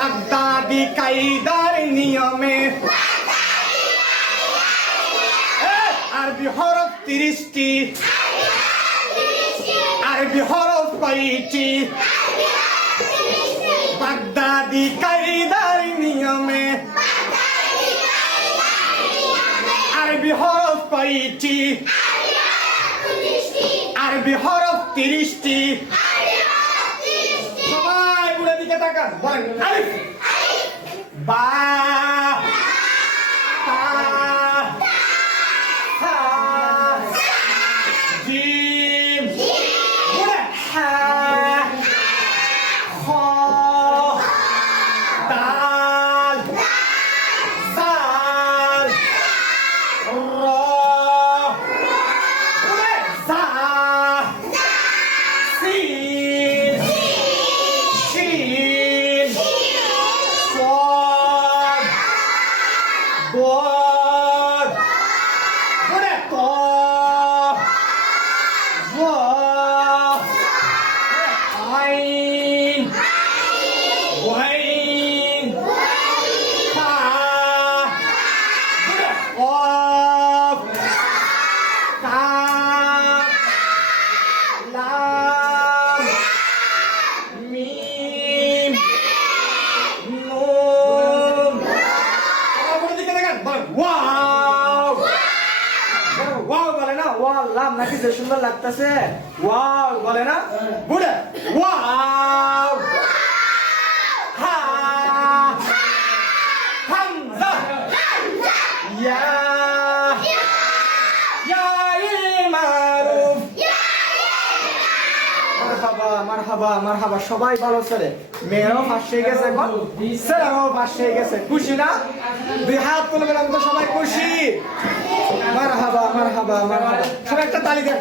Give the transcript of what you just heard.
বাগদাদি কায়দার নিয়মে আরবি হরফ 30টি আরবি হরফ কয়টি বাগদাদি কায়দার নিয়মে আরবি হরফ কয়টি আরবি হরফ 30টি সবাই বুড়ে দিকে তাকান বলেন আলিফ বা তা সা জিম বুড়ে হা খ দাল জাল র বুড়ে জা সিন শিন صاد ضاد বুড়ে ত ظ عين وعين فا বুড়ে قاف كاف لام মিম নুন আমার দিকে দেখেন বলেন ওয়াও ওয়াও বলে না ওয়াও লাম নাকি যে সুন্দর লাগতেছে ওয়াও বলে না বুড়ে ওয়াও হা হামজা ইয়া ইয়া মারুফ মারহাবা মারহাবা সবাই ভালো ছেলে মেয়েরাও ফাঁসে গেছে এখন ছেলেরাও ফাঁসে গেছে খুশি না দুই হাত তুলবেন আমি তো সবাই খুশি মারহাবা মারহাবা মারহাবা সবাই একটা তালি দেন